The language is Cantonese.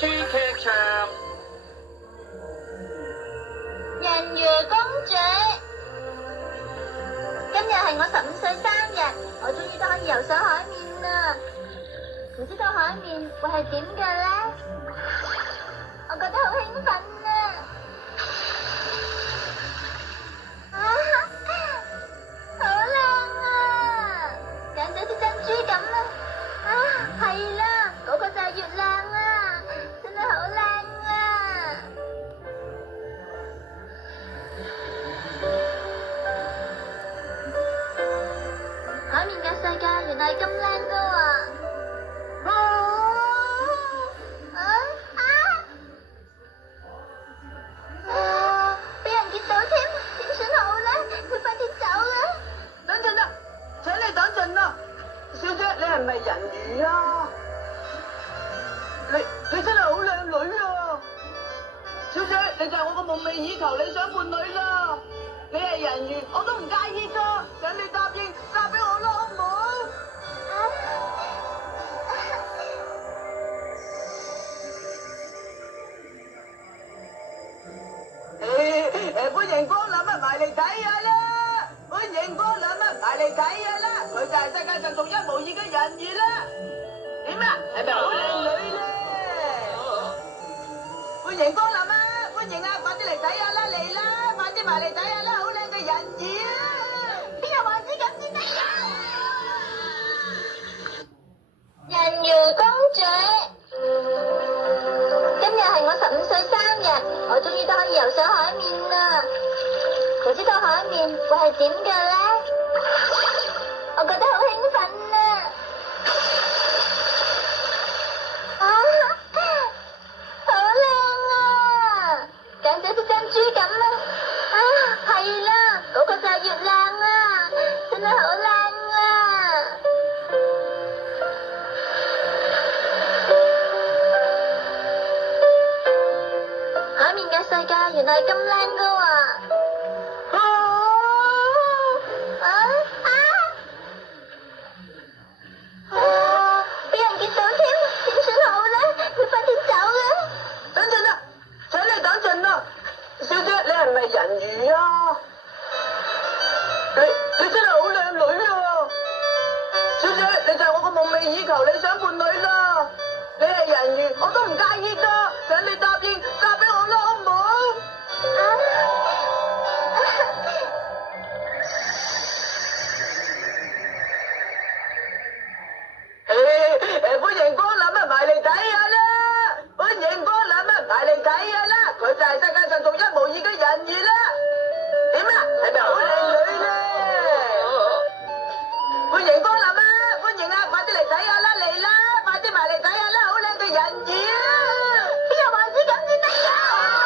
珠劇場。人魚公主，今日係我15歲生日，我終於都可以游上海面啦！唔知道海面會係點嘅咧？我覺得好興奮啊！好靚啊，簡直似珍珠咁啊！係啦，嗰個就係月亮啊，真係好靚啊！海面嘅世界原來係咁靚噶喎！俾人見到添，點算好咧？佢快啲走啦！等陣啦，請你等陣啦，小姐，你係咪人魚啊？你真係好靚女啊！小姐，你就係我個夢寐以求理想伴侶啦！你係人魚，我都唔介意噶，請你答應嫁俾我啦，好唔好？歡迎光臨啊，埋嚟睇下啦！歡迎光臨啊，埋嚟睇下啦！佢就係世界上獨一無二嘅人魚啦！點啊？係咪好靚女咧？歡迎光臨啊！歡迎啊！快啲嚟睇下啦！嚟啦！快啲埋嚟睇下啦！好靚嘅人魚啊！邊有王子咁先得㗎？人魚公主，今日係我15歲生日，我終於都可以游上海面啦！唔知道海面會係點嘅咧？我覺得好興奮啊！好靚啊，簡直似珍珠咁啊！係啦，嗰個就係月亮啊，真係好靚啊！海面嘅世界原來係咁靚噶喎！